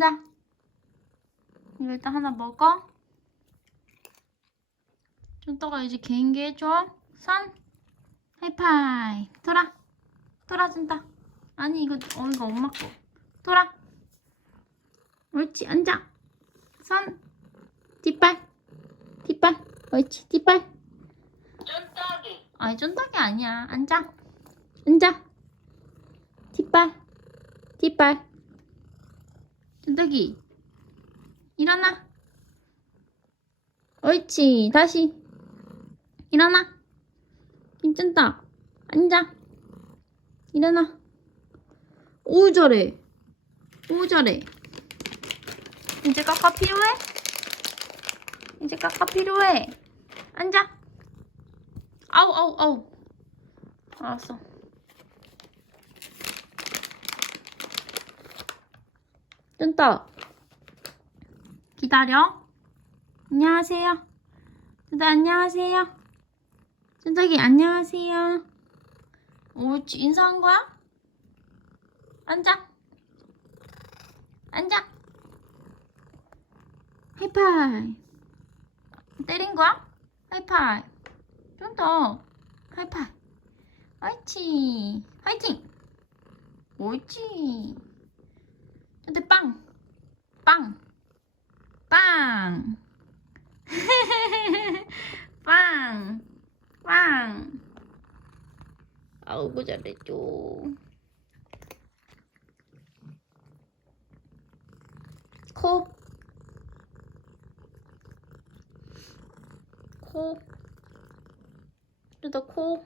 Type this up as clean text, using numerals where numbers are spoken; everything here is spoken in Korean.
자, 이거 일단 하나 먹어. 쫀떡아 이제 개인기 해줘. 손 하이파이. 돌아 준다. 아니 이거 이거 엄마 거. 돌아. 옳지. 앉아. 손 뒷발. 옳지. 뒷발. 쫀떡이. 아니 쫀떡이 아니야. 앉아. 뒷발. 쫀떡이 일어나. 옳지. 다시 일어나. 괜찮다. 앉아. 일어나. 오 잘해. 이제 깎아 필요해? 앉아. 아우. 알았어. 쫀떡 기다려. 안녕하세요. 쫀떡 안녕하세요. 쫀떡이 안녕하세요. 옳지. 인사한 거야? 앉아. 하이파이. 때린 거야? 하이파이. 쫀떡 하이파이. 옳지. 화이팅. 옳지. 쫀떡 빵. 빵. 아우고 잘했죠. 코. 쫀떡 코.